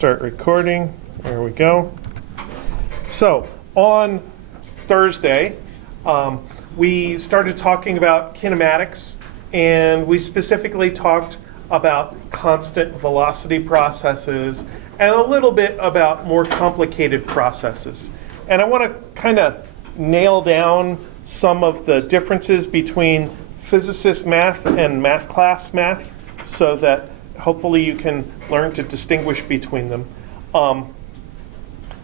Start recording. There we go. So on Thursday, we started talking about kinematics, and we specifically talked about constant velocity processes and a little bit about more complicated processes. And I want to kind of nail down some of the differences between physicist math and math class math so that hopefully you can learn to distinguish between them.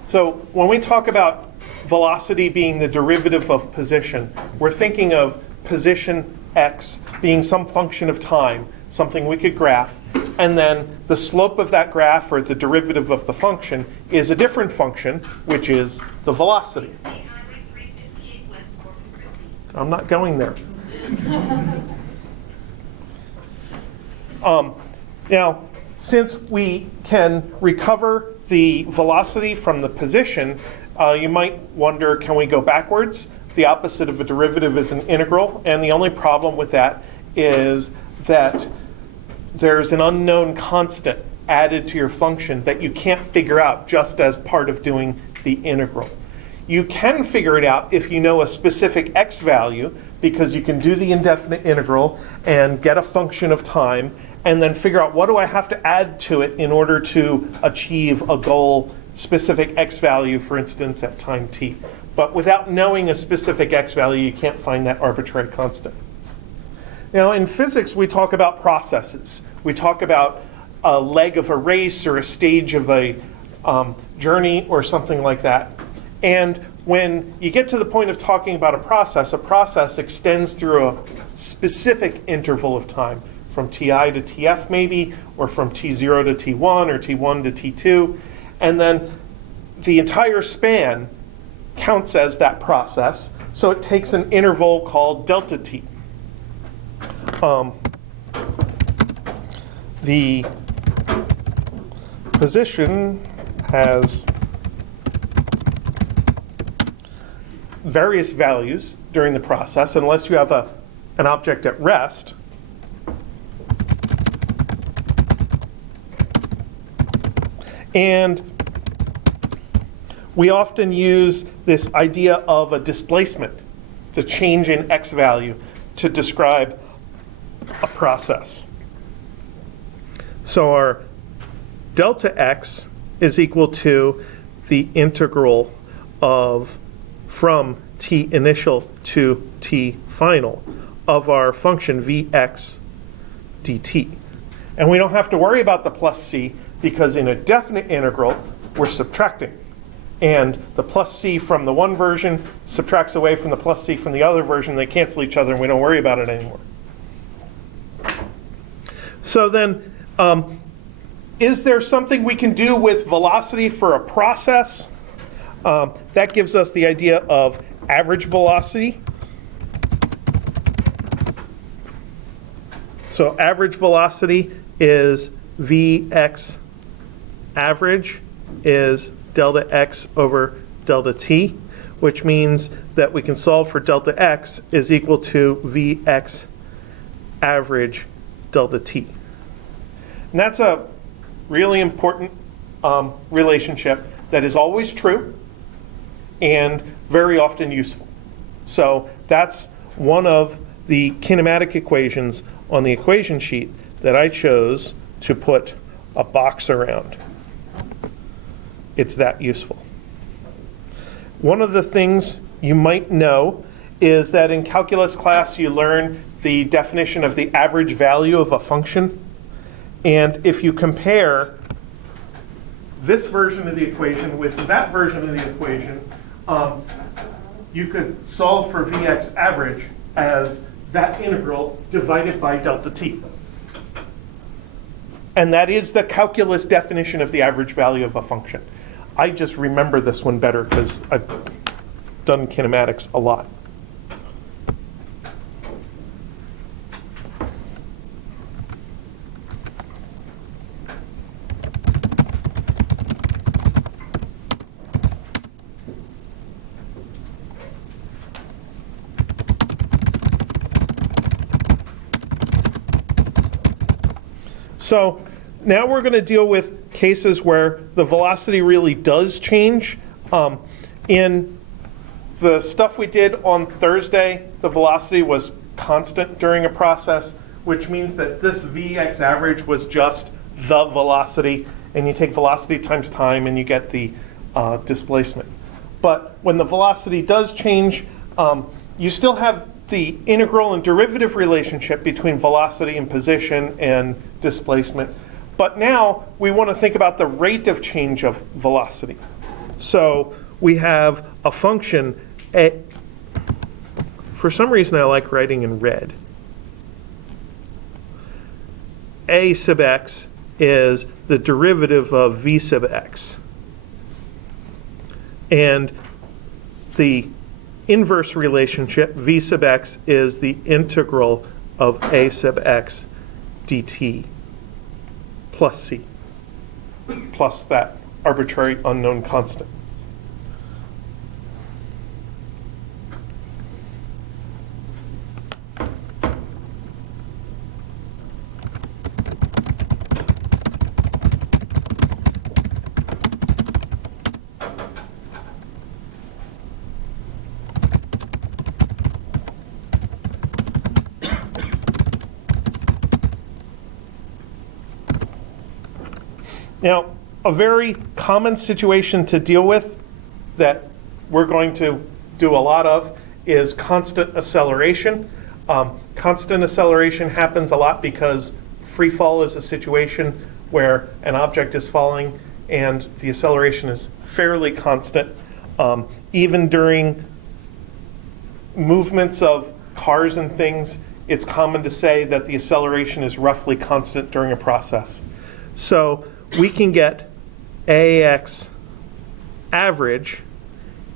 So when we talk about velocity being the derivative of position, we're thinking of position x being some function of time, something we could graph, and then the slope of that graph, or the derivative of the function, is a different function, which is the velocity. I'm not going there. Now, since we can recover the velocity from the position, you might wonder, can we go backwards? The opposite of a derivative is an integral, and the only problem with that is that there's an unknown constant added to your function that you can't figure out just as part of doing the integral. You can figure it out if you know a specific x value, because you can do the indefinite integral and get a function of time and then figure out what do I have to add to it in order to achieve a goal specific x value, for instance, at time t. But without knowing a specific x value, you can't find that arbitrary constant. Now, in physics, we talk about processes. We talk about a leg of a race or a stage of a journey or something like that. And when you get to the point of talking about a process extends through a specific interval of time, from ti to tf maybe, or from t0 to t1, or t1 to t2. And then the entire span counts as that process. So it takes an interval called delta t. The position has various values during the process, unless you have an object at rest. And we often use this idea of a displacement, the change in x value, to describe a process. So our delta x is equal to the integral of from t initial to t final of our function vx dt. And we don't have to worry about the plus c, because in a definite integral, we're subtracting. And the plus c from the one version subtracts away from the plus c from the other version. They cancel each other, and we don't worry about it anymore. So then, is there something we can do with velocity for a process? That gives us the idea of average velocity. So average velocity is Vx average is delta x over delta t, which means that we can solve for delta x is equal to Vx average delta t. And that's a really important relationship that is always true and very often useful. So that's one of the kinematic equations on the equation sheet that I chose to put a box around. It's that useful. One of the things you might know is that in calculus class you learn the definition of the average value of a function. And if you compare this version of the equation with that version of the equation, you could solve for Vx average as that integral divided by delta t. And that is the calculus definition of the average value of a function. I just remember this one better because I've done kinematics a lot. So now we're going to deal with cases where the velocity really does change. In the stuff we did on Thursday, the velocity was constant during a process, which means that this Vx average was just the velocity, and you take velocity times time and you get the displacement. But when the velocity does change, you still have the integral and derivative relationship between velocity and position and displacement. But now we want to think about the rate of change of velocity. So we have a function, for some reason I like writing in red. A sub x is the derivative of v sub x. And the inverse relationship, v sub x, is the integral of a sub x dt plus c, plus that arbitrary unknown constant. Now, a very common situation to deal with that we're going to do a lot of is constant acceleration. Constant acceleration happens a lot because free fall is a situation where an object is falling and the acceleration is fairly constant. Even during movements of cars and things, it's common to say that the acceleration is roughly constant during a process. So we can get AX average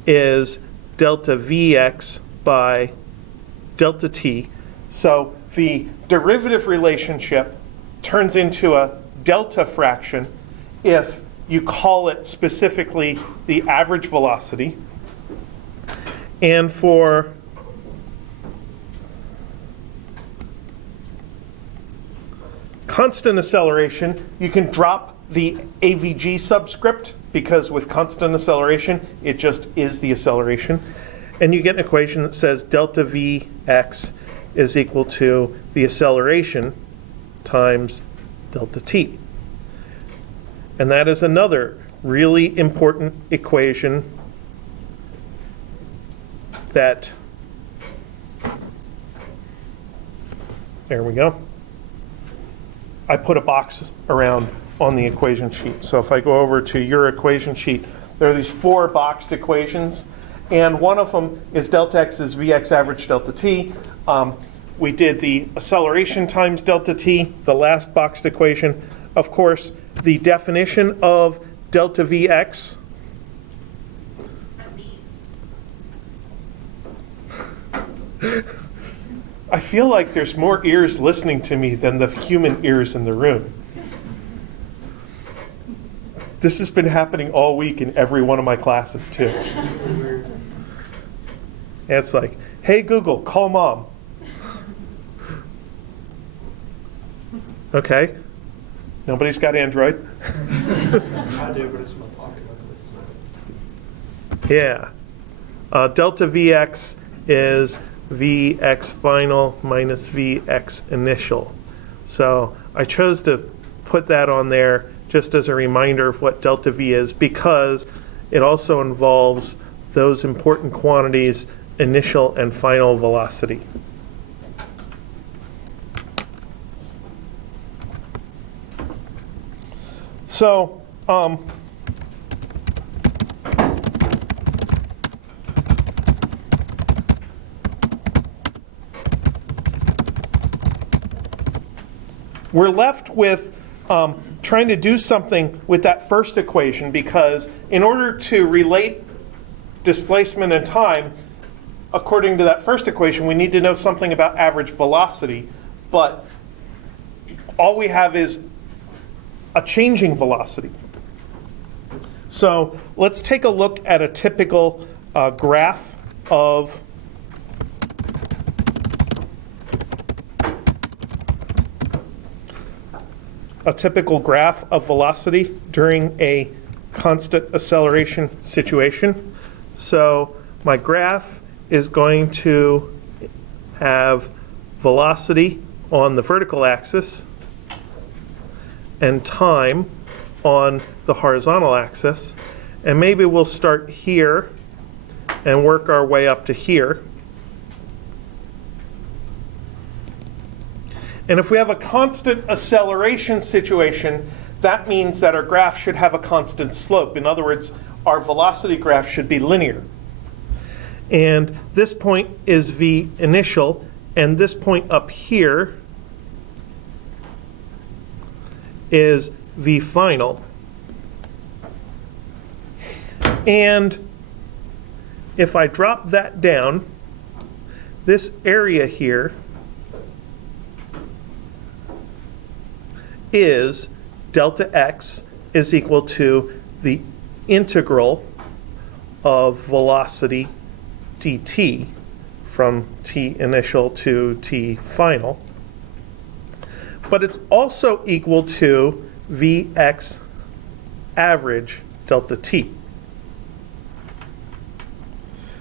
is delta Vx by delta t. So the derivative relationship turns into a delta fraction if you call it specifically the average velocity. And for constant acceleration, you can drop the AVG subscript because with constant acceleration, it just is the acceleration. And you get an equation that says delta Vx is equal to the acceleration times delta t. And that is another really important equation that, there we go. I put a box around on the equation sheet. So if I go over to your equation sheet, there are these 4 boxed equations, and one of them is delta x is Vx average delta t. We did the acceleration times delta t, the last boxed equation. Of course, the definition of delta Vx I feel like there's more ears listening to me than the human ears in the room. This has been happening all week in every one of my classes, too. And it's like, hey, Google, call mom. Okay. Nobody's got Android? I do, but it's in my pocket. Yeah. Delta Vx is Vx final minus Vx initial. So I chose to put that on there just as a reminder of what delta V is, because it also involves those important quantities, initial and final velocity. So, we're left with trying to do something with that first equation, because in order to relate displacement and time, according to that first equation, we need to know something about average velocity. But all we have is a changing velocity. So let's take a look at a typical graph of a typical graph of velocity during a constant acceleration situation. So my graph is going to have velocity on the vertical axis and time on the horizontal axis. And maybe we'll start here and work our way up to here. And if we have a constant acceleration situation, that means that our graph should have a constant slope. In other words, our velocity graph should be linear. And this point is v initial, and this point up here is v final. And if I drop that down, this area here is delta x is equal to the integral of velocity dt from t initial to t final. But it's also equal to Vx average delta t.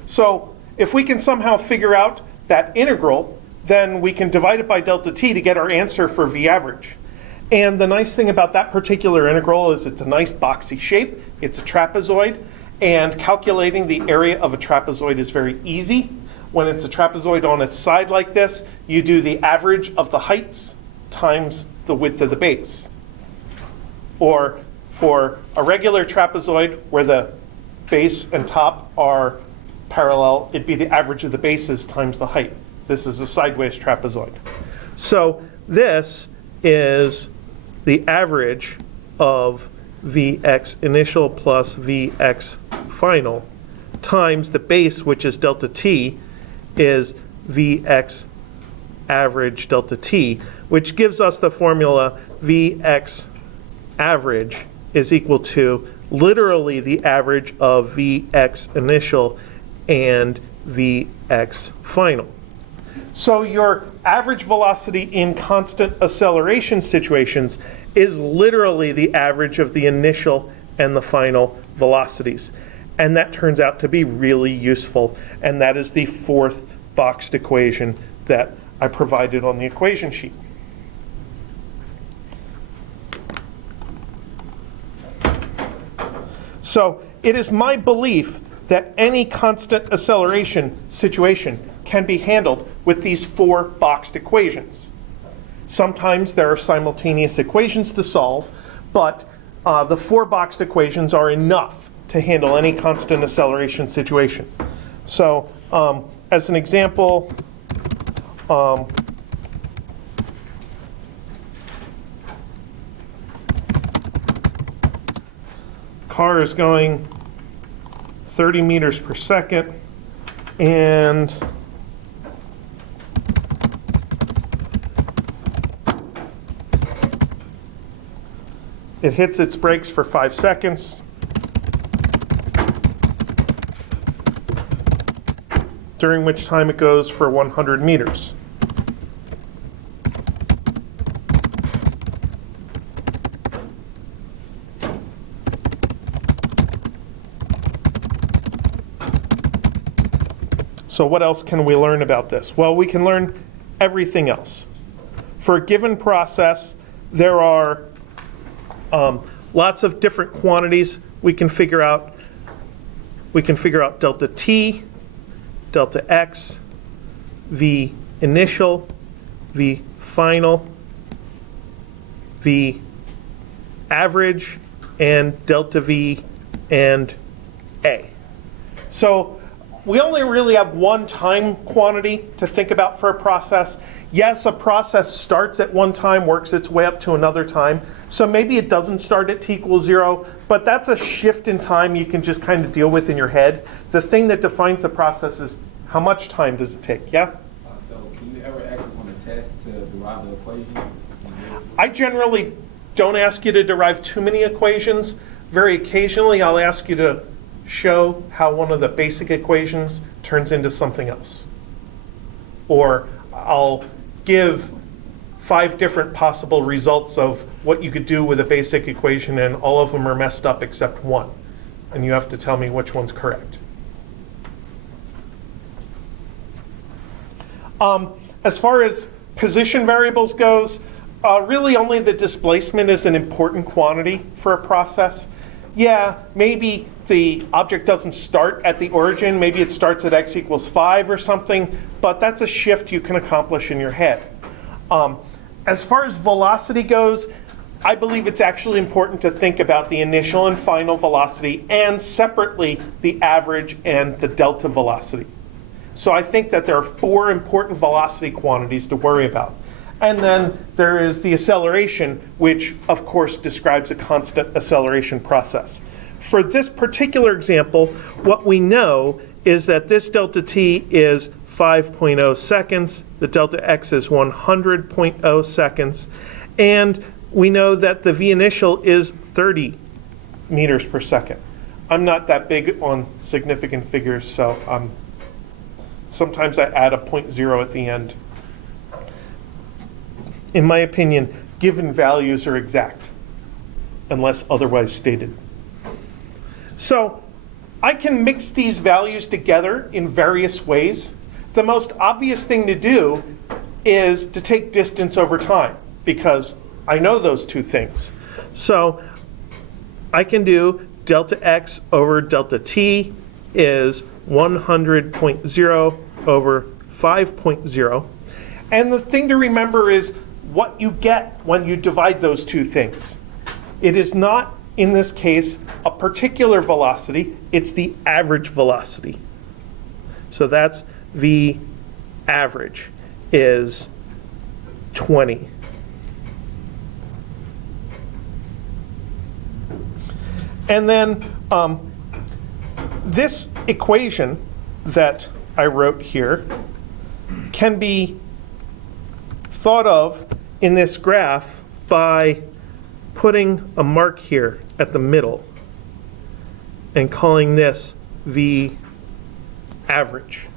So if we can somehow figure out that integral, then we can divide it by delta t to get our answer for V average. And the nice thing about that particular integral is it's a nice boxy shape, it's a trapezoid, and calculating the area of a trapezoid is very easy. When it's a trapezoid on its side like this, you do the average of the heights times the width of the base. Or for a regular trapezoid where the base and top are parallel, it'd be the average of the bases times the height. This is a sideways trapezoid. So this is the average of Vx initial plus Vx final times the base, which is delta t, is Vx average delta t, which gives us the formula Vx average is equal to literally the average of Vx initial and Vx final. So your average velocity in constant acceleration situations is literally the average of the initial and the final velocities. And that turns out to be really useful. And that is the fourth boxed equation that I provided on the equation sheet. So it is my belief that any constant acceleration situation can be handled with these four boxed equations. Sometimes there are simultaneous equations to solve, but the four boxed equations are enough to handle any constant acceleration situation. So as an example, car is going 30 meters per second, and it hits its brakes for 5 seconds. During which time it goes for 100 meters. So what else can we learn about this? Well, we can learn everything else. For a given process, there are lots of different quantities we can figure out. We can figure out delta t, delta x, v initial, v final, v average, and delta v and a. So we only really have one time quantity to think about for a process. Yes, a process starts at one time, works its way up to another time. So maybe it doesn't start at t equals 0, but that's a shift in time you can just kind of deal with in your head. The thing that defines the process is how much time does it take, yeah? So can you ever ask us on a test to derive the equations? I generally don't ask you to derive too many equations. Very occasionally I'll ask you to show how one of the basic equations turns into something else. Or I'll give 5 different possible results of what you could do with a basic equation, and all of them are messed up except one. And you have to tell me which one's correct. As far as position variables goes, really only the displacement is an important quantity for a process. Yeah, maybe the object doesn't start at the origin, maybe it starts at x equals 5 or something, but that's a shift you can accomplish in your head. As far as velocity goes, I believe it's actually important to think about the initial and final velocity, and separately the average and the delta velocity. So I think that there are 4 important velocity quantities to worry about. And then there is the acceleration, which of course describes a constant acceleration process. For this particular example, what we know is that this delta t is 5.0 seconds, the delta x is 100.0 seconds, and we know that the v initial is 30 meters per second. I'm not that big on significant figures, so sometimes I add a 0.0 at the end. In my opinion, given values are exact, unless otherwise stated. So I can mix these values together in various ways. The most obvious thing to do is to take distance over time, because I know those two things. So I can do delta x over delta t is 100.0 over 5.0. And the thing to remember is what you get when you divide those two things. It is not, in this case, a particular velocity, it's the average velocity. So that's v average is 20. And then this equation that I wrote here can be thought of in this graph by putting a mark here at the middle and calling this v average.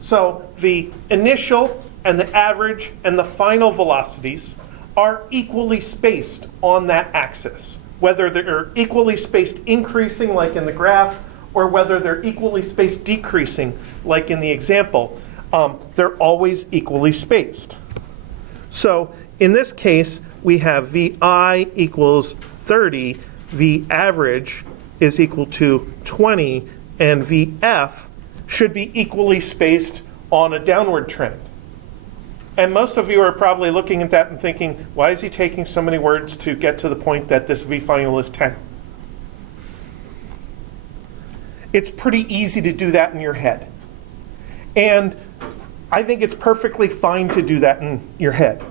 So the initial and the average and the final velocities are equally spaced on that axis, whether they're equally spaced increasing like in the graph, or whether they're equally spaced decreasing like in the example. They're always equally spaced. So in this case, we have VI equals 30, V average is equal to 20, and VF should be equally spaced on a downward trend. And most of you are probably looking at that and thinking, why is he taking so many words to get to the point that this V final is 10? It's pretty easy to do that in your head. And I think it's perfectly fine to do that in your head.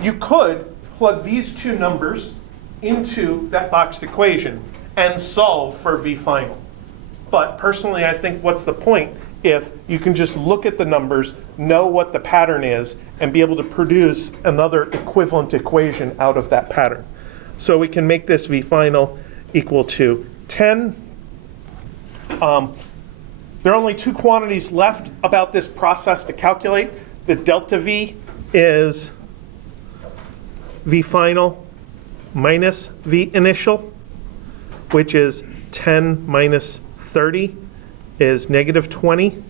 You could plug these two numbers into that boxed equation and solve for V final. But personally, I think what's the point if you can just look at the numbers, know what the pattern is, and be able to produce another equivalent equation out of that pattern. So we can make this V final equal to 10. There are only 2 quantities left about this process to calculate. The delta V is V final minus V initial, which is 10 minus 30 is negative 20.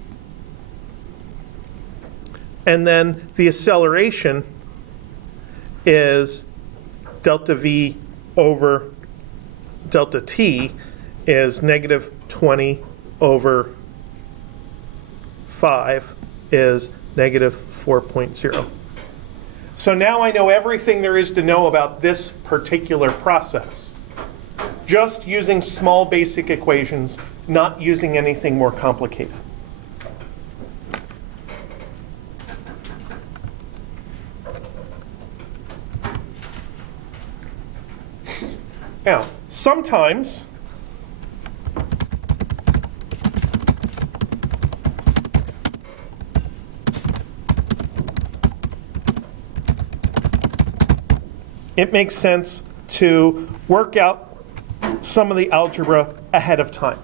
And then the acceleration is delta V over delta T is negative 20 over 5 is negative 4.0. So now I know everything there is to know about this particular process, just using small basic equations, not using anything more complicated. Now, sometimes it makes sense to work out some of the algebra ahead of time,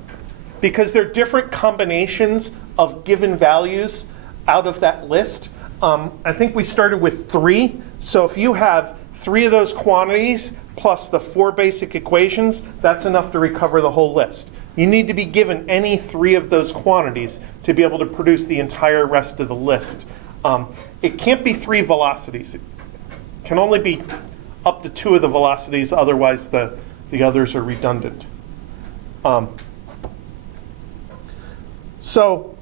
because there are different combinations of given values out of that list. I think we started with 3. So if you have 3 of those quantities plus the 4 basic equations, that's enough to recover the whole list. You need to be given any 3 of those quantities to be able to produce the entire rest of the list. It can't be 3 velocities. It can only be up to 2 of the velocities, otherwise the others are redundant. So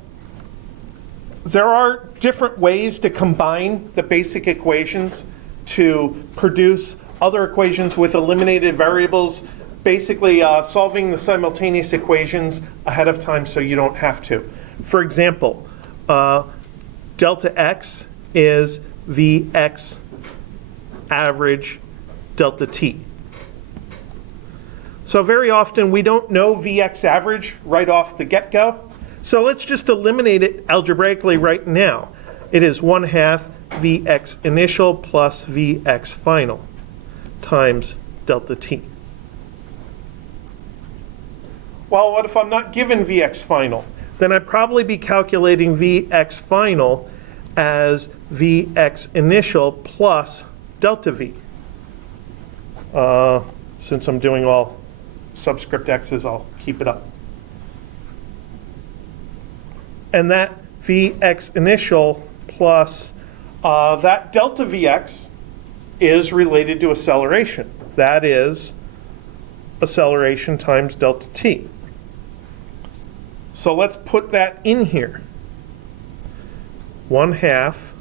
there are different ways to combine the basic equations to produce other equations with eliminated variables, basically solving the simultaneous equations ahead of time so you don't have to. For example, delta x is Vx average delta t. So very often we don't know Vx average right off the get-go. So let's just eliminate it algebraically right now. It is 1/2 Vx initial plus Vx final times delta t. Well, what if I'm not given Vx final? Then I'd probably be calculating Vx final as Vx initial plus delta v. Since I'm doing all subscript x's, I'll keep it up. And that Vx initial plus that delta Vx is related to acceleration. That is acceleration times delta t. So let's put that in here. 1/2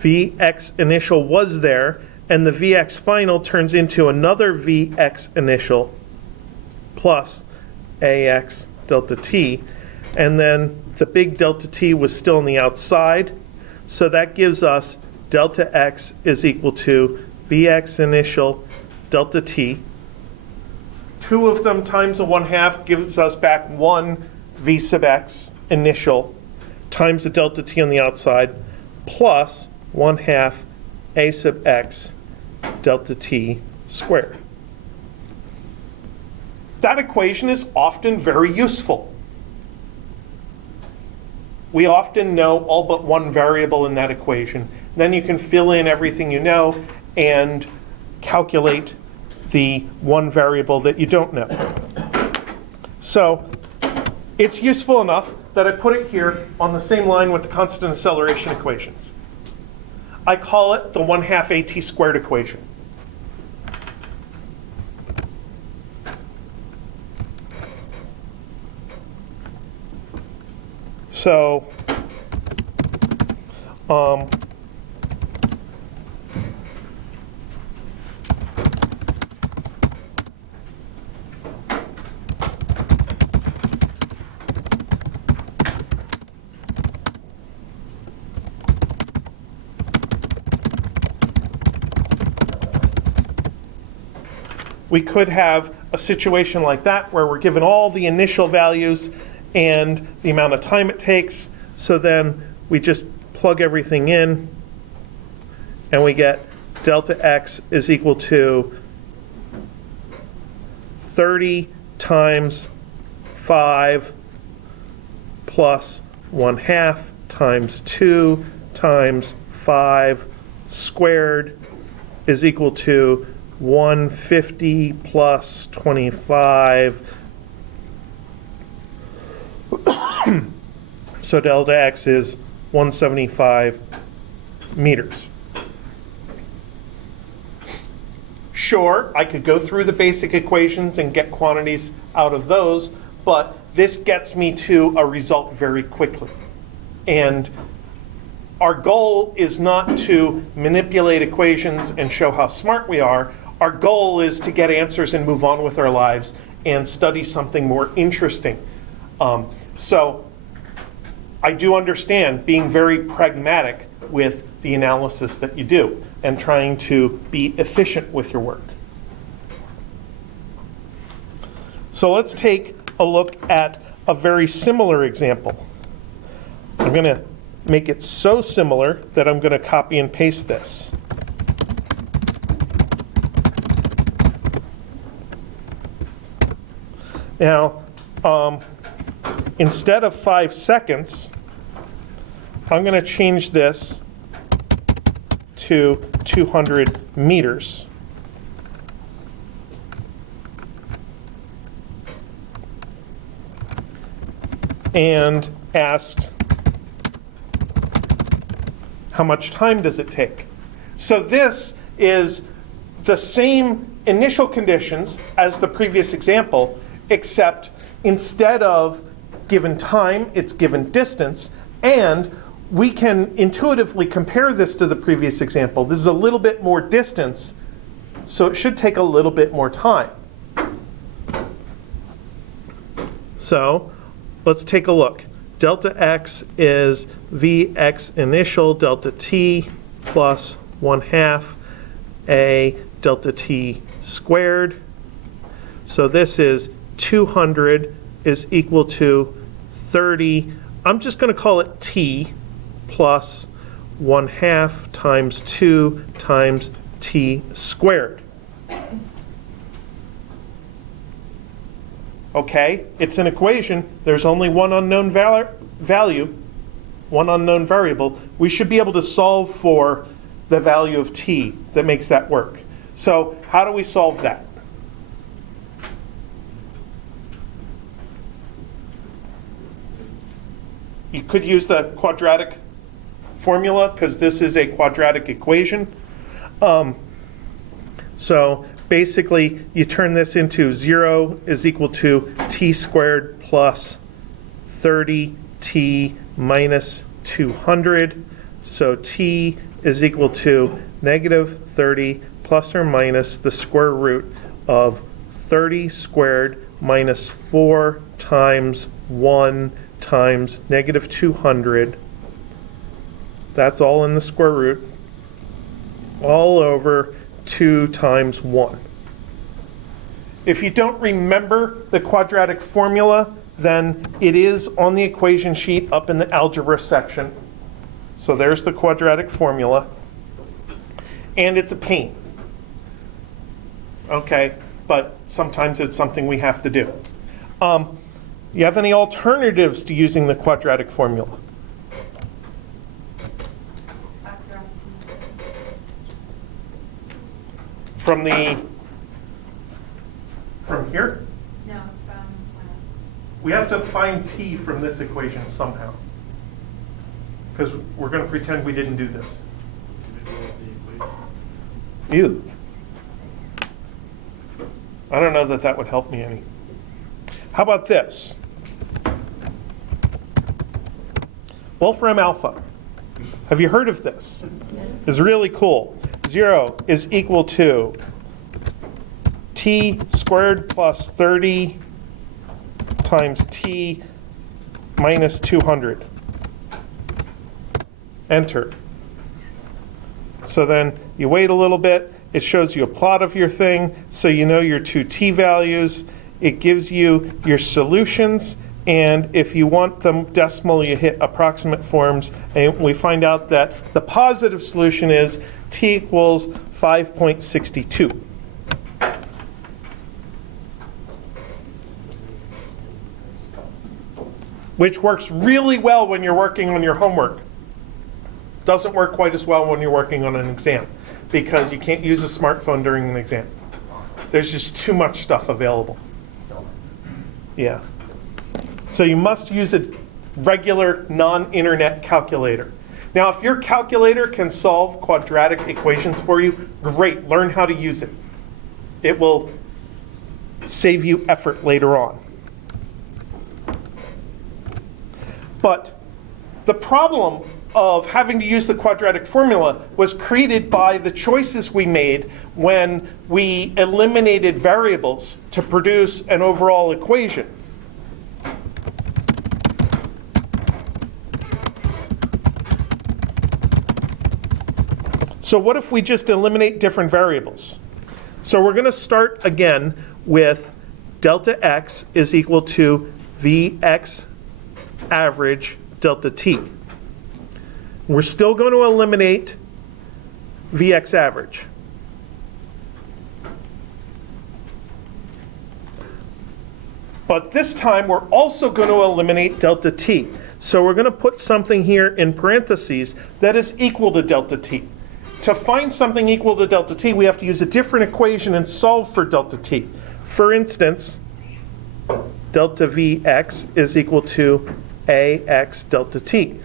Vx initial was there, and the Vx final turns into another Vx initial plus Ax delta t, and then the big delta t was still on the outside, so that gives us delta x is equal to Vx initial delta t. 2 of them times a 1/2 gives us back 1 V sub x initial times the delta t on the outside plus 1/2 A sub x delta t squared. That equation is often very useful. We often know all but one variable in that equation. Then you can fill in everything you know and calculate the one variable that you don't know. So it's useful enough that I put it here on the same line with the constant acceleration equations. I call it the 1/2 AT squared equation. So, we could have a situation like that where we're given all the initial values and the amount of time it takes. So then we just plug everything in and we get delta x is equal to 30 times 5 plus 1/2 times 2 times 5 squared is equal to 150 plus 25. So delta x is 175 meters. Sure, I could go through the basic equations and get quantities out of those, but this gets me to a result very quickly. And our goal is not to manipulate equations and show how smart we are. Our goal is to get answers and move on with our lives and study something more interesting. So I do understand being very pragmatic with the analysis that you do and trying to be efficient with your work. So let's take a look at a very similar example. I'm going to make it so similar that I'm going to copy and paste this. Now, instead of 5 seconds, I'm going to change this to 200 meters. And asked, how much time does it take? So this is the same initial conditions as the previous example, except instead of given time, it's given distance, and we can intuitively compare this to the previous example. This is a little bit more distance, so it should take a little bit more time. So let's take a look. Delta x is Vx initial delta t plus 1/2 a delta t squared. So this is 200 is equal to 30. I'm just going to call it t plus 1/2 times 2 times t squared. Okay, it's an equation. There's only one unknown value, one unknown variable. We should be able to solve for the value of t that makes that work. So how do we solve that? You could use the quadratic formula because this is a quadratic equation. So basically, you turn this into 0 is equal to t squared plus 30t minus 200. So t is equal to negative 30 plus or minus the square root of 30 squared minus 4 times 1 times negative 200. That's all in the square root, all over 2 times 1. If you don't remember the quadratic formula, then it is on the equation sheet up in the algebra section. So there's the quadratic formula. And it's a pain. Okay, but sometimes it's something we have to do. You have any alternatives to using the quadratic formula? From here? No, from We have to find t from this equation somehow. Because we're going to pretend we didn't do this. Ew. I don't know that that would help me any. How about this? Wolfram alpha. Have you heard of this? It's really cool. 0 is equal to t squared plus 30 times t minus 200. Enter. So then you wait a little bit. It shows you a plot of your thing, so you know your two t values. It gives you your solutions, and if you want them decimal, you hit approximate forms, and we find out that the positive solution is t equals 5.62. Which works really well when you're working on your homework. Doesn't work quite as well when you're working on an exam, because you can't use a smartphone during an exam. There's just too much stuff available. Yeah. So you must use a regular non-internet calculator. Now, if your calculator can solve quadratic equations for you, great, learn how to use it. It will save you effort later on. But the problem of having to use the quadratic formula was created by the choices we made when we eliminated variables to produce an overall equation. So what if we just eliminate different variables? So we're going to start again with delta x is equal to Vx average delta t. We're still going to eliminate Vx average. But this time we're also going to eliminate delta t. So we're going to put something here in parentheses that is equal to delta t. to find something equal to delta t, we have to use a different equation and solve for delta t. For instance, delta Vx is equal to Ax delta t.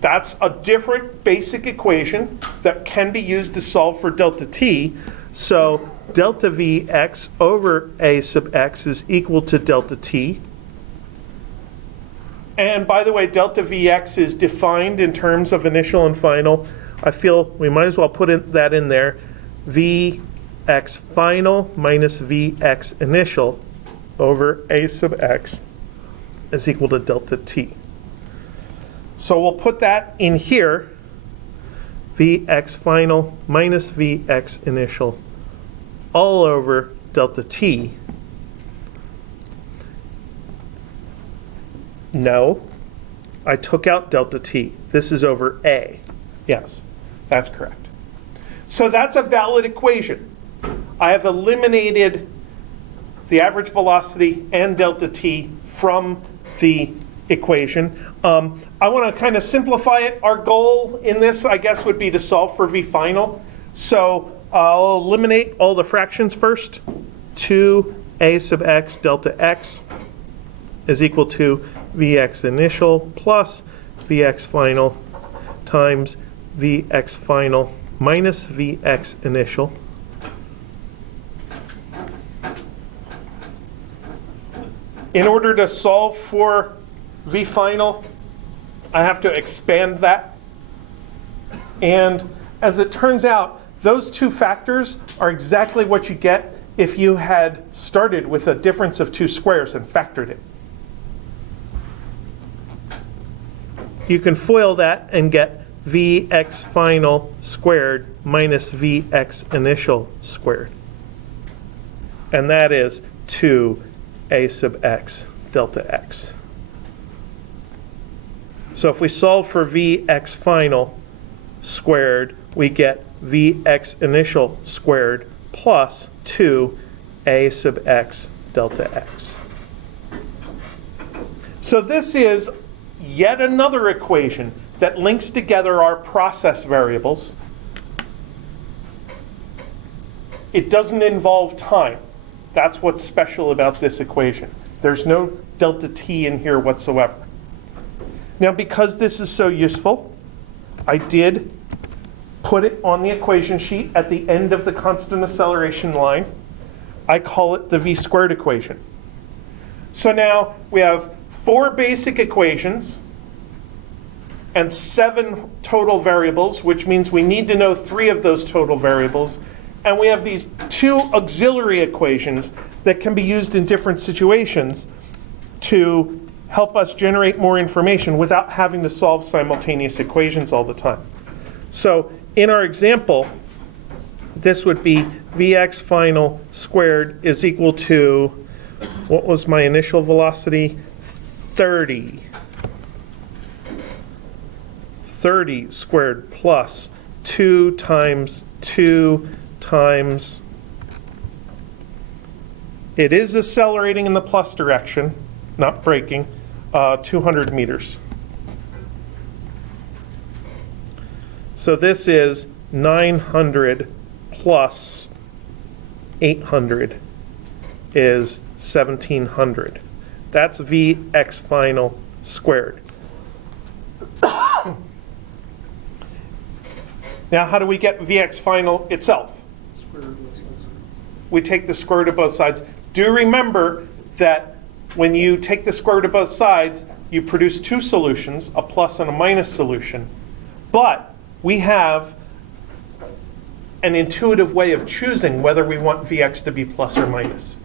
That's a different basic equation that can be used to solve for delta t. So delta Vx over A sub x is equal to delta t. And by the way, delta Vx is defined in terms of initial and final. I feel we might as well put that in there. Vx final minus Vx initial over A sub x is equal to delta t. So we'll put that in here. Vx final minus Vx initial all over delta t. No, I took out delta t. This is over A. Yes, that's correct. So that's a valid equation. I have eliminated the average velocity and delta t from the equation. I want to kind of simplify it. Our goal in this, I guess, would be to solve for V final. So I'll eliminate all the fractions first. 2A sub x delta x is equal to Vx initial plus Vx final times Vx final minus Vx initial. In order to solve for V final, I have to expand that. And as it turns out, those two factors are exactly what you get if you had started with a difference of two squares and factored it. You can FOIL that and get Vx final squared minus Vx initial squared. And that is 2A sub x delta x. So if we solve for Vx final squared, we get Vx initial squared plus 2A sub x delta x. So this is yet another equation that links together our process variables. It doesn't involve time. That's what's special about this equation. There's no delta t in here whatsoever. Now, because this is so useful, I did put it on the equation sheet at the end of the constant acceleration line. I call it the v squared equation. So now we have 4 basic equations and 7 total variables, which means we need to know 3 of those total variables. And we have these 2 auxiliary equations that can be used in different situations to help us generate more information without having to solve simultaneous equations all the time. So in our example, this would be Vx final squared is equal to, what was my initial velocity? 30. 30 squared plus 2 times 2 times, it is accelerating in the plus direction, not braking, 200 meters. So this is 900 plus 800 is 1700. That's Vx final squared. Now, how do we get Vx final itself? We take the square root of both sides. Do remember that when you take the square root of both sides, you produce 2 solutions, a plus and a minus solution. But we have an intuitive way of choosing whether we want Vx to be plus or minus,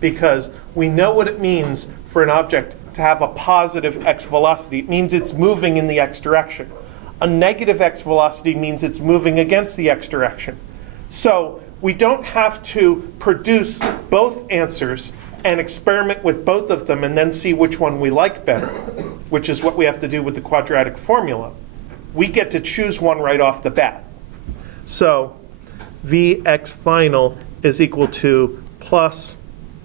because we know what it means for an object to have a positive x velocity. It means it's moving in the x direction. A negative x velocity means it's moving against the x direction. So we don't have to produce both answers and experiment with both of them and then see which one we like better, which is what we have to do with the quadratic formula. We get to choose one right off the bat. So Vx final is equal to plus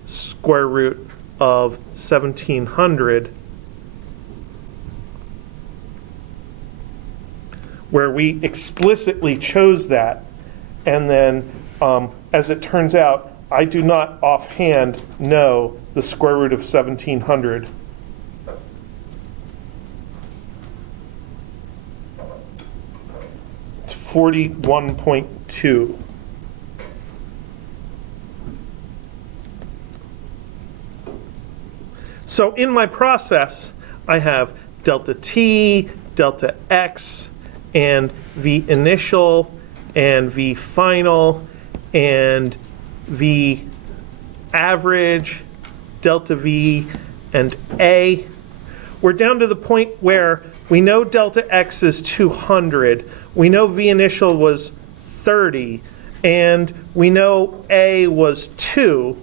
square root of 1700, where we explicitly chose that. And then, as it turns out, I do not offhand know the square root of 1700. It's 41.2. So in my process, I have delta t, delta x, and v initial, and v final, and v average, delta v, and a. We're down to the point where we know delta x is 200, we know v initial was 30, and we know a was 2.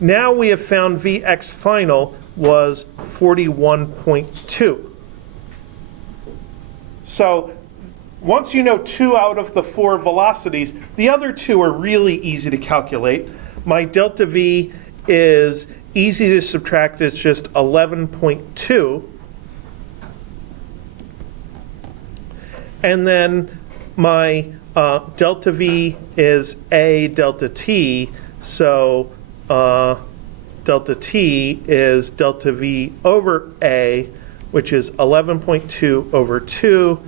Now we have found Vx final was 41.2. So once you know 2 out of the 4 velocities, the other 2 are really easy to calculate. My delta V is easy to subtract, it's just 11.2. And then my delta V is A delta T, so delta T is delta V over A, which is 11.2 over 2,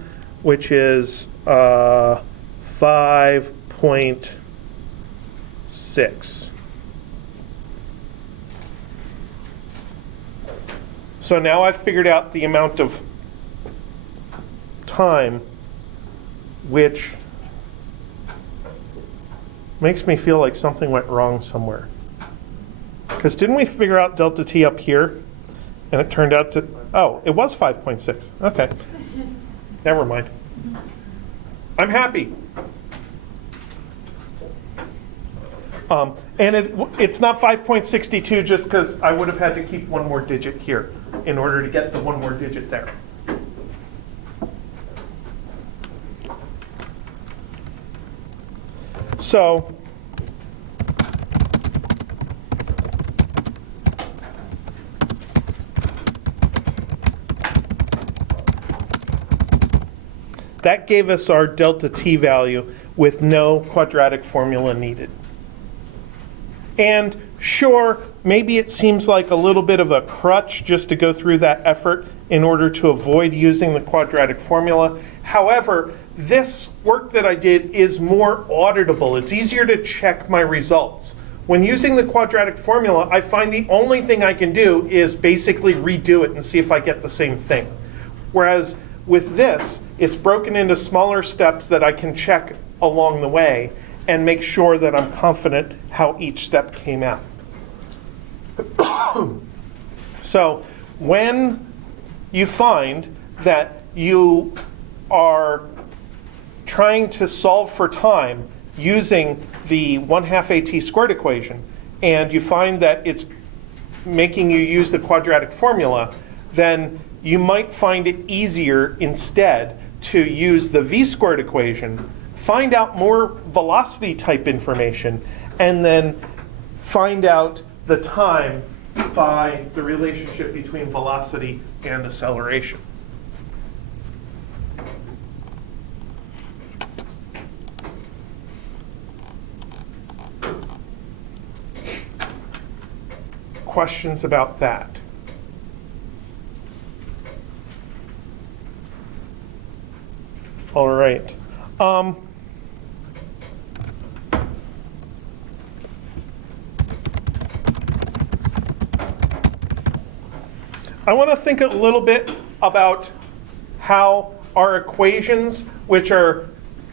which is 5.6. So now I've figured out the amount of time, which makes me feel like something went wrong somewhere. Because didn't we figure out delta t up here? And it turned out to, oh, it was 5.6. Okay. Never mind. I'm happy. And it's not 5.62 just because I would have had to keep one more digit here in order to get the one more digit there. So that gave us our delta t value with no quadratic formula needed. And sure, maybe it seems like a little bit of a crutch just to go through that effort in order to avoid using the quadratic formula. However, this work that I did is more auditable. It's easier to check my results. When using the quadratic formula, I find the only thing I can do is basically redo it and see if I get the same thing. Whereas with this, it's broken into smaller steps that I can check along the way and make sure that I'm confident how each step came out. So when you find that you are trying to solve for time using the 1/2 AT squared equation, and you find that it's making you use the quadratic formula, then you might find it easier instead to use the v squared equation, find out more velocity type information, and then find out the time by the relationship between velocity and acceleration. Questions about that? All right. I want to think a little bit about how our equations, which are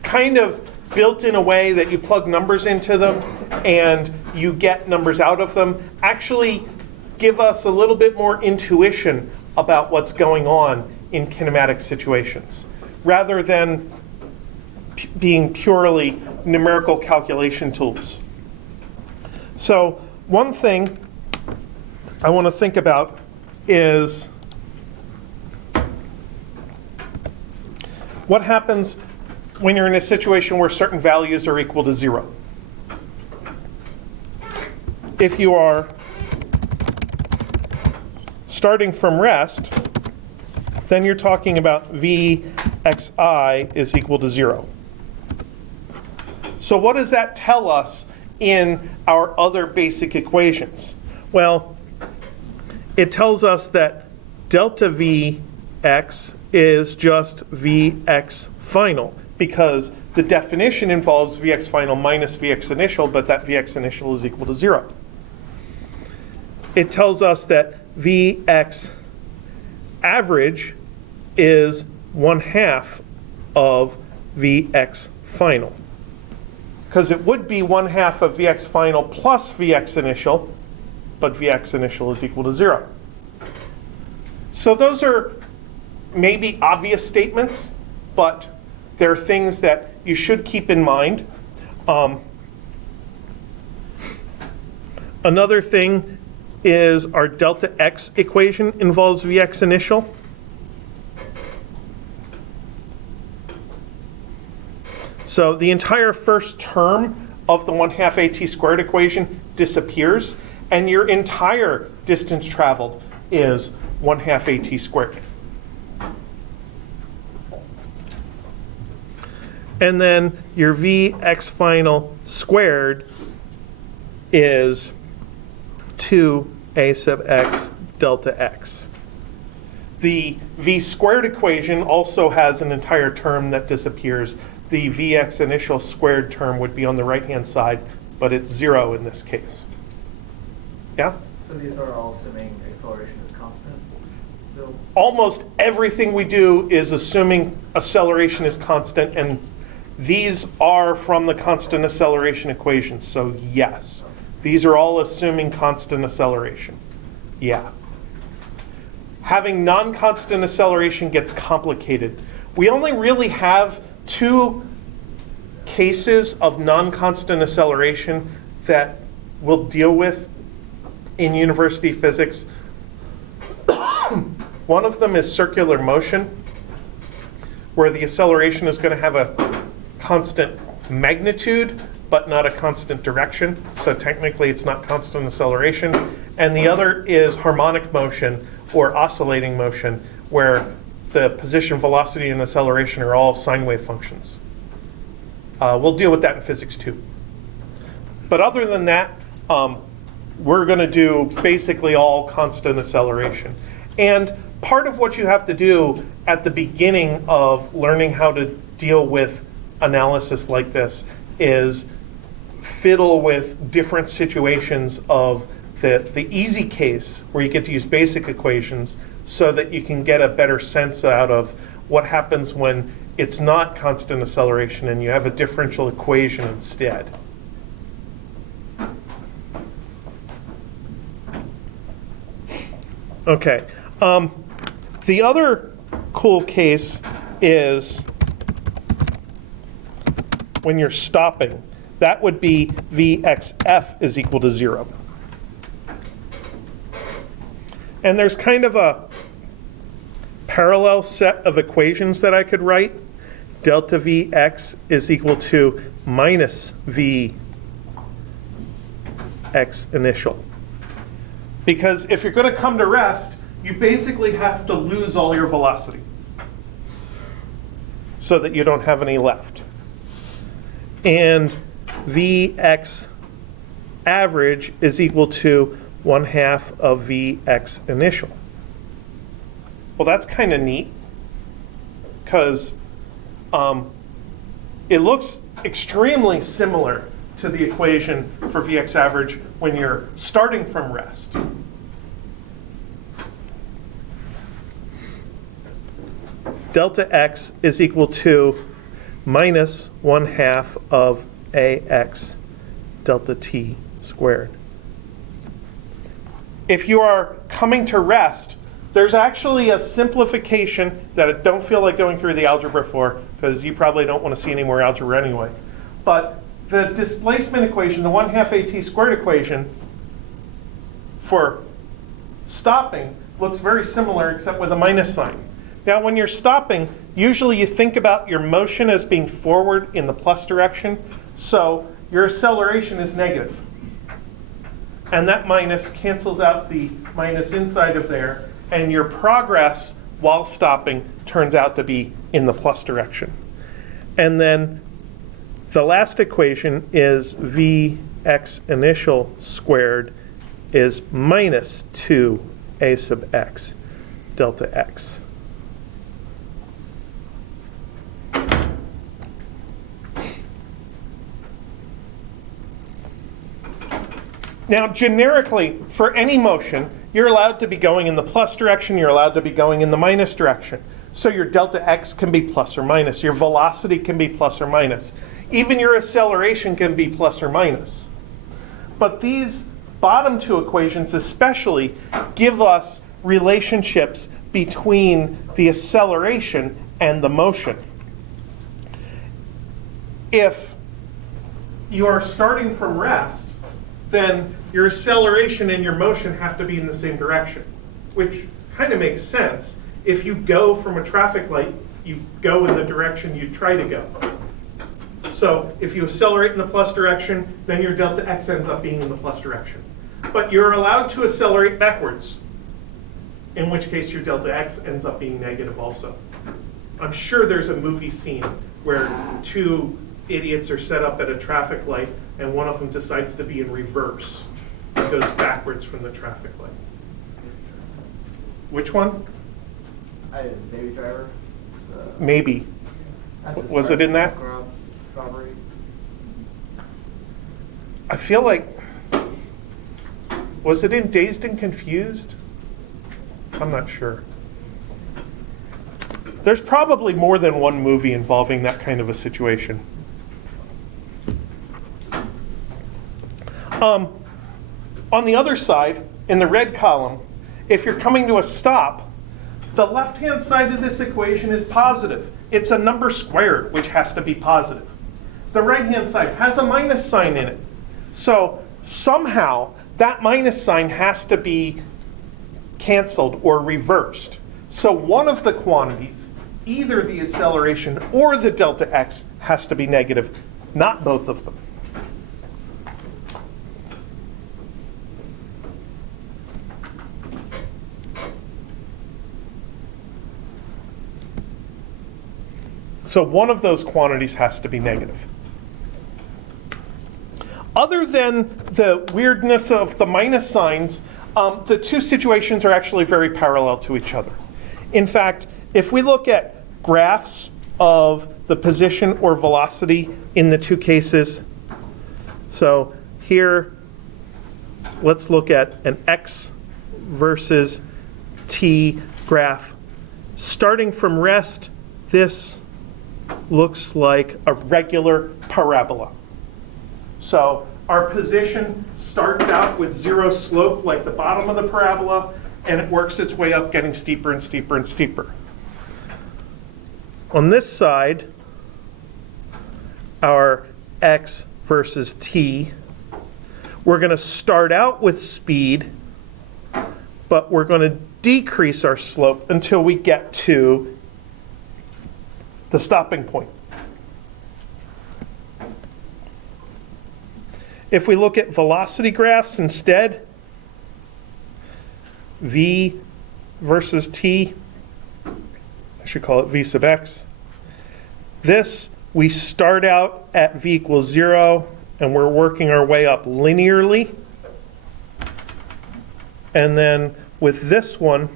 kind of built in a way that you plug numbers into them and you get numbers out of them, actually give us a little bit more intuition about what's going on in kinematic situations, rather than being purely numerical calculation tools. So one thing I want to think about is what happens when you're in a situation where certain values are equal to 0. If you are starting from rest, then you're talking about v xi is equal to 0. So what does that tell us in our other basic equations? Well, it tells us that delta Vx is just Vx final, because the definition involves Vx final minus Vx initial, but that Vx initial is equal to 0. It tells us that Vx average is 1/2 of Vx final, because it would be 1/2 of Vx final plus Vx initial, but Vx initial is equal to 0. So those are maybe obvious statements, but they're things that you should keep in mind. Another thing is our delta x equation involves Vx initial. So the entire first term of the 1/2 AT squared equation disappears, and your entire distance traveled is 1/2 AT squared. And then your Vx final squared is 2a sub x delta x. The v squared equation also has an entire term that disappears. The Vx initial squared term would be on the right-hand side, but it's 0 in this case. Yeah? So these are all assuming acceleration is constant still? Almost everything we do is assuming acceleration is constant, and these are from the constant acceleration equation, so yes. These are all assuming constant acceleration. Yeah. Having non-constant acceleration gets complicated. We only really have 2 cases of non-constant acceleration that we'll deal with in university physics. One of them is circular motion, where the acceleration is going to have a constant magnitude, but not a constant direction. So technically it's not constant acceleration. And the other is harmonic motion, or oscillating motion, where the position, velocity, and acceleration are all sine wave functions. We'll deal with that in physics too. But other than that, we're going to do basically all constant acceleration. And part of what you have to do at the beginning of learning how to deal with analysis like this is fiddle with different situations of the easy case where you get to use basic equations, so that you can get a better sense out of what happens when it's not constant acceleration and you have a differential equation instead. Okay. The other cool case is when you're stopping. That would be Vxf is equal to 0. And there's kind of a parallel set of equations that I could write. Delta Vx is equal to minus Vx initial. Because if you're going to come to rest, you basically have to lose all your velocity so that you don't have any left. And Vx average is equal to 1/2 of Vx initial. Well, that's kind of neat, because it looks extremely similar to the equation for Vx average when you're starting from rest. Delta x is equal to minus 1/2 of ax delta t squared. If you are coming to rest, there's actually a simplification that I don't feel like going through the algebra for, because you probably don't want to see any more algebra anyway. But the displacement equation, the 1/2 AT squared equation for stopping, looks very similar except with a minus sign. Now when you're stopping, usually you think about your motion as being forward in the plus direction, so your acceleration is negative. And that minus cancels out the minus inside of there, and your progress while stopping turns out to be in the plus direction. And then the last equation is Vx initial squared is minus 2a sub x delta x. Now, generically, for any motion, you're allowed to be going in the plus direction, you're allowed to be going in the minus direction. So your delta x can be plus or minus, your velocity can be plus or minus. Even your acceleration can be plus or minus. But these bottom two equations especially give us relationships between the acceleration and the motion. If you are starting from rest, then your acceleration and your motion have to be in the same direction, which kind of makes sense. If you go from a traffic light, you go in the direction you try to go. So if you accelerate in the plus direction, then your delta x ends up being in the plus direction. But you're allowed to accelerate backwards, in which case your delta x ends up being negative also. I'm sure there's a movie scene where two idiots are set up at a traffic light and one of them decides to be in reverse. It goes backwards from the traffic light. Which one? Baby Driver. Maybe. Was it in that? Robbery. I feel like, was it in Dazed and Confused? I'm not sure. There's probably more than one movie involving that kind of a situation. On the other side, in the red column, if you're coming to a stop, the left-hand side of this equation is positive. It's a number squared, which has to be positive. The right-hand side has a minus sign in it. So somehow, that minus sign has to be canceled or reversed. So one of the quantities, either the acceleration or the delta x, has to be negative, not both of them. So one of those quantities has to be negative. Other than the weirdness of the minus signs, the two situations are actually very parallel to each other. In fact, if we look at graphs of the position or velocity in the two cases, so here, let's look at an x versus t graph. Starting from rest, this looks like a regular parabola. So our position starts out with zero slope like the bottom of the parabola, and it works its way up, getting steeper and steeper and steeper. On this side, our x versus t, we're going to start out with speed, but we're going to decrease our slope until we get to the stopping point. If we look at velocity graphs instead, v versus t, I should call it v sub x. This, we start out at v equals 0, and we're working our way up linearly. And then with this one,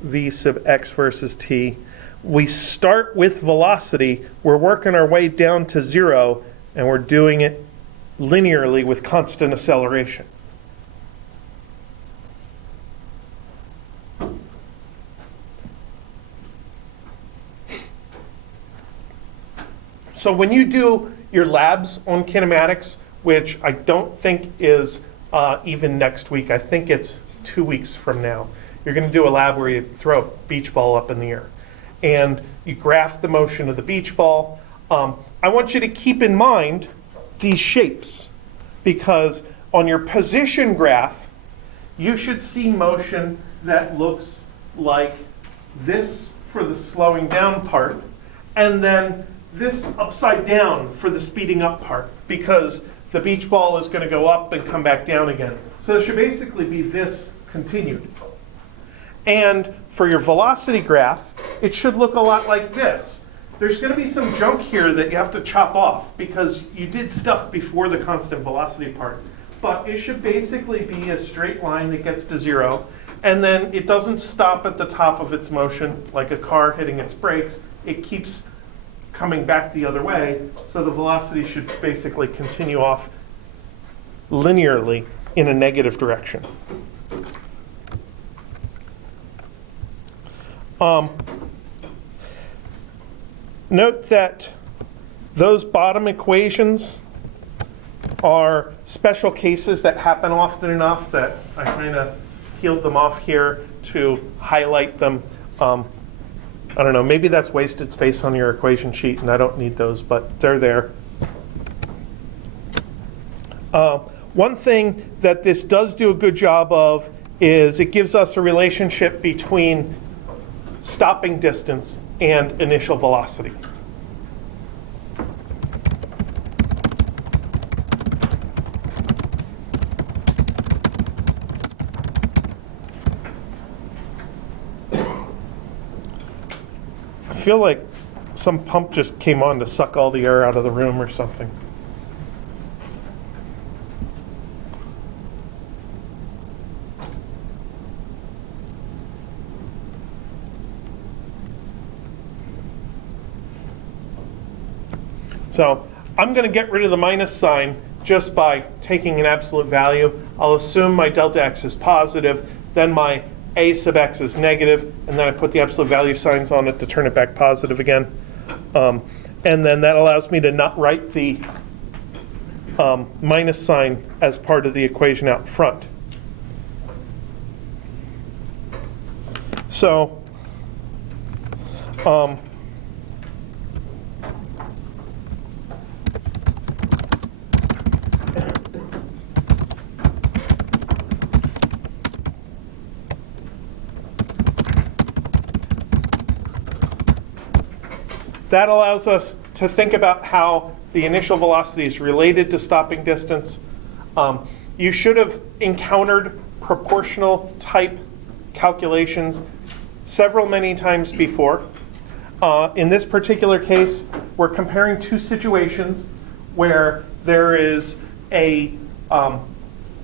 v sub x versus t, we start with velocity, we're working our way down to 0, and we're doing it linearly with constant acceleration. So when you do your labs on kinematics, which I don't think is even next week, I think it's 2 weeks from now, you're going to do a lab where you throw a beach ball up in the air and you graph the motion of the beach ball. I want you to keep in mind these shapes, because on your position graph, you should see motion that looks like this for the slowing down part, and then this upside down for the speeding up part, because the beach ball is going to go up and come back down again. So it should basically be this continued. And for your velocity graph, it should look a lot like this. There's going to be some junk here that you have to chop off because you did stuff before the constant velocity part. But it should basically be a straight line that gets to 0. And then it doesn't stop at the top of its motion like a car hitting its brakes. It keeps coming back the other way. So the velocity should basically continue off linearly in a negative direction. Note that those bottom equations are special cases that happen often enough that I kind of peeled them off here to highlight them. I don't know, maybe that's wasted space on your equation sheet and I don't need those, but they're there. One thing that this does do a good job of is it gives us a relationship between stopping distance and initial velocity. I feel like some pump just came on to suck all the air out of the room or something. So I'm going to get rid of the minus sign just by taking an absolute value. I'll assume my delta x is positive, then my a sub x is negative, and then I put the absolute value signs on it to turn it back positive again. And then that allows me to not write the minus sign as part of the equation out front. So that allows us to think about how the initial velocity is related to stopping distance. You should have encountered proportional type calculations many times before. In this particular case, we're comparing two situations where there is a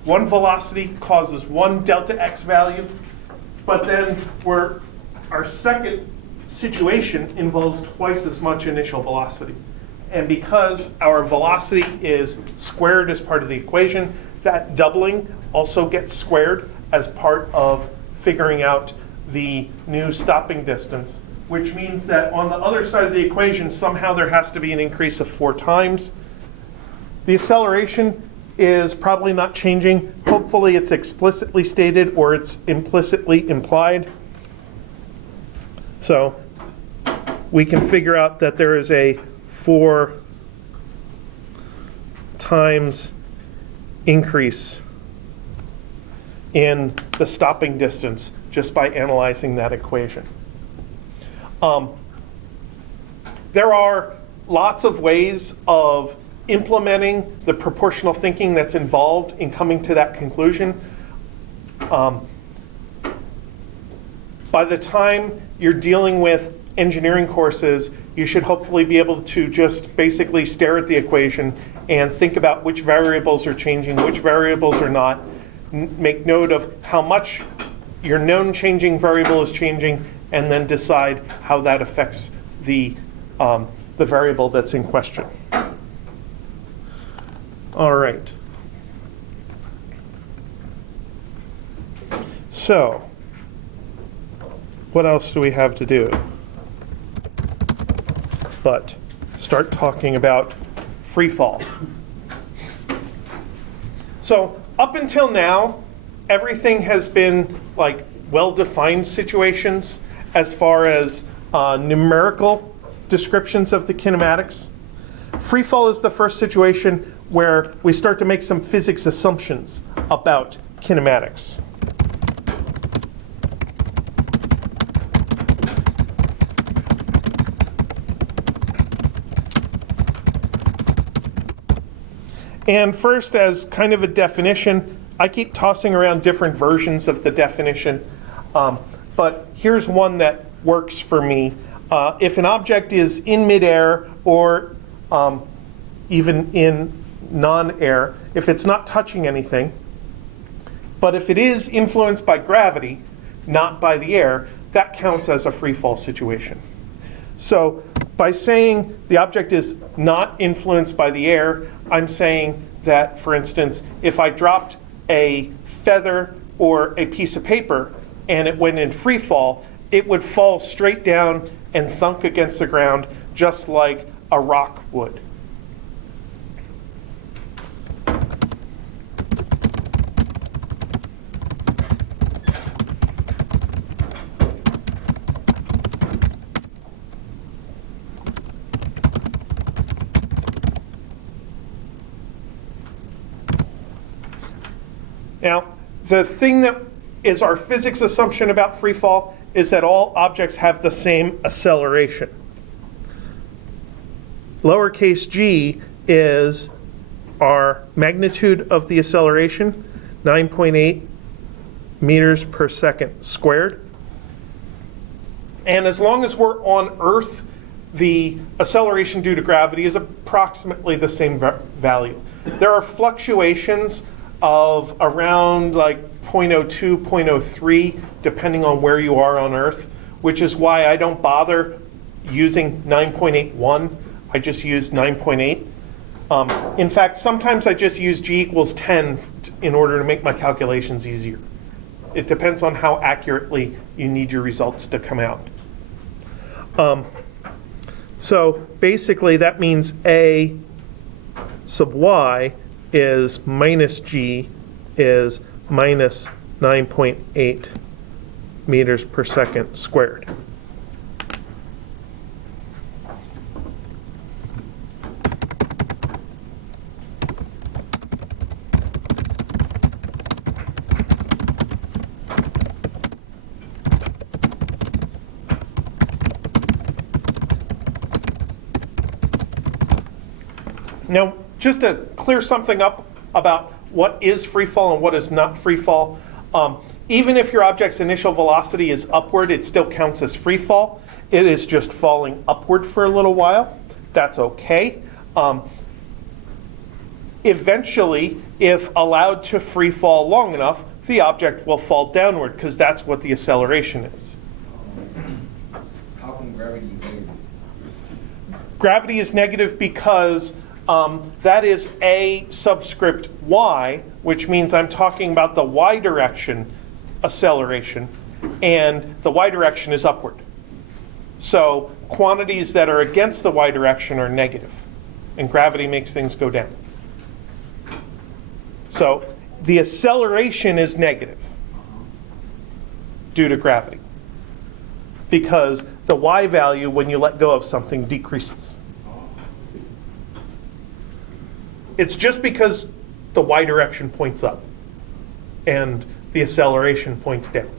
one velocity causes one delta x value, but then our second situation involves twice as much initial velocity. And because our velocity is squared as part of the equation, that doubling also gets squared as part of figuring out the new stopping distance, which means that on the other side of the equation, somehow there has to be an increase of 4 times. The acceleration is probably not changing. Hopefully it's explicitly stated or it's implicitly implied. So we can figure out that there is a 4 times increase in the stopping distance just by analyzing that equation. There are lots of ways of implementing the proportional thinking that's involved in coming to that conclusion. By the time you're dealing with engineering courses, you should hopefully be able to just basically stare at the equation and think about which variables are changing, which variables are not. Make note of how much your known changing variable is changing, and then decide how that affects the variable that's in question. All right. So, what else do we have to do but start talking about free fall? So up until now, everything has been like well-defined situations as far as numerical descriptions of the kinematics. Free fall is the first situation where we start to make some physics assumptions about kinematics. And first, as kind of a definition, I keep tossing around different versions of the definition, but here's one that works for me. If an object is in midair or even in non-air, if it's not touching anything, but if it is influenced by gravity, not by the air, that counts as a free fall situation. So by saying the object is not influenced by the air, I'm saying that, for instance, if I dropped a feather or a piece of paper and it went in free fall, it would fall straight down and thunk against the ground just like a rock would. Now, the thing that is our physics assumption about free fall is that all objects have the same acceleration. Lowercase g is our magnitude of the acceleration, 9.8 meters per second squared. And as long as we're on Earth, the acceleration due to gravity is approximately the same value. There are fluctuations of around like 0.02, 0.03, depending on where you are on Earth, which is why I don't bother using 9.81. I just use 9.8. In fact, sometimes I just use g equals 10 in order to make my calculations easier. It depends on how accurately you need your results to come out. So basically that means a sub y is minus g is minus 9.8 meters per second squared. Now, just to clear something up about what is free fall and what is not free fall, even if your object's initial velocity is upward, it still counts as free fall. It is just falling upward for a little while. That's okay. Eventually, if allowed to free fall long enough, the object will fall downward because that's what the acceleration is. How come gravity is negative? Gravity is negative because that is a subscript y, which means I'm talking about the y direction acceleration, and the y direction is upward. So quantities that are against the y direction are negative, and gravity makes things go down. So the acceleration is negative due to gravity, because the y value when you let go of something decreases. It's just because the y direction points up and the acceleration points down.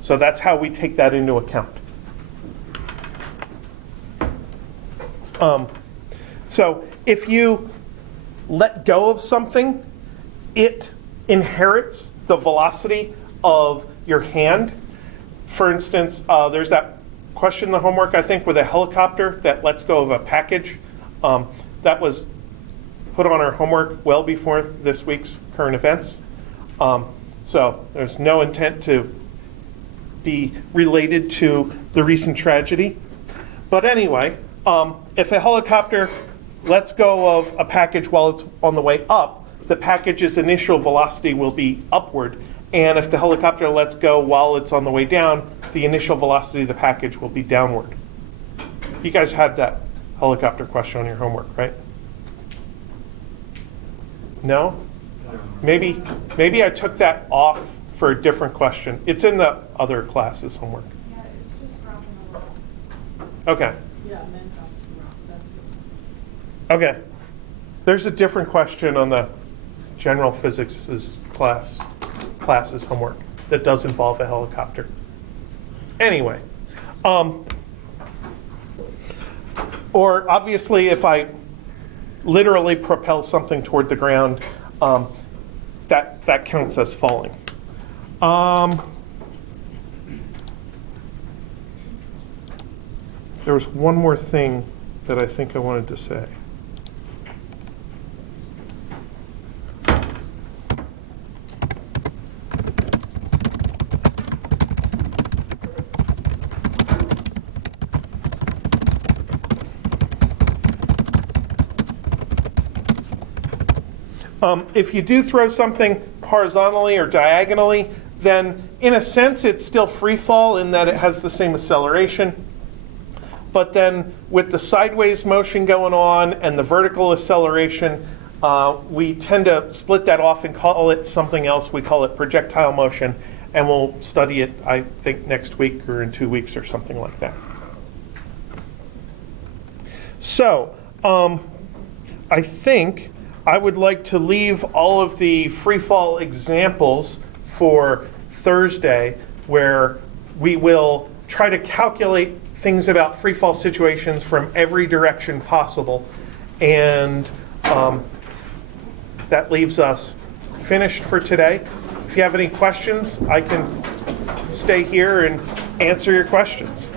So that's how we take that into account. So if you let go of something, it inherits the velocity of your hand. For instance, there's that question in the homework, I think, with a helicopter that lets go of a package. That was put on our homework well before this week's current events. So there's no intent to be related to the recent tragedy. But anyway, if a helicopter lets go of a package while it's on the way up, the package's initial velocity will be upward. And if the helicopter lets go while it's on the way down, the initial velocity of the package will be downward. You guys had that helicopter question on your homework, right? No? Maybe I took that off for a different question. It's in the other classes homework. Yeah, it's just dropping a rock. Okay. Yeah, men drops the rock. That's good. Okay. There's a different question on the general physics classes homework that does involve a helicopter. Anyway, or obviously if I literally propels something toward the ground, that counts as falling. There was one more thing that I think I wanted to say. If you do throw something horizontally or diagonally, then in a sense it's still free fall in that it has the same acceleration. But then with the sideways motion going on and the vertical acceleration, we tend to split that off and call it something else. We call it projectile motion, and we'll study it, I think, next week or in 2 weeks or something like that. So, I think I would like to leave all of the free fall examples for Thursday, where we will try to calculate things about free fall situations from every direction possible. And that leaves us finished for today. If you have any questions, I can stay here and answer your questions.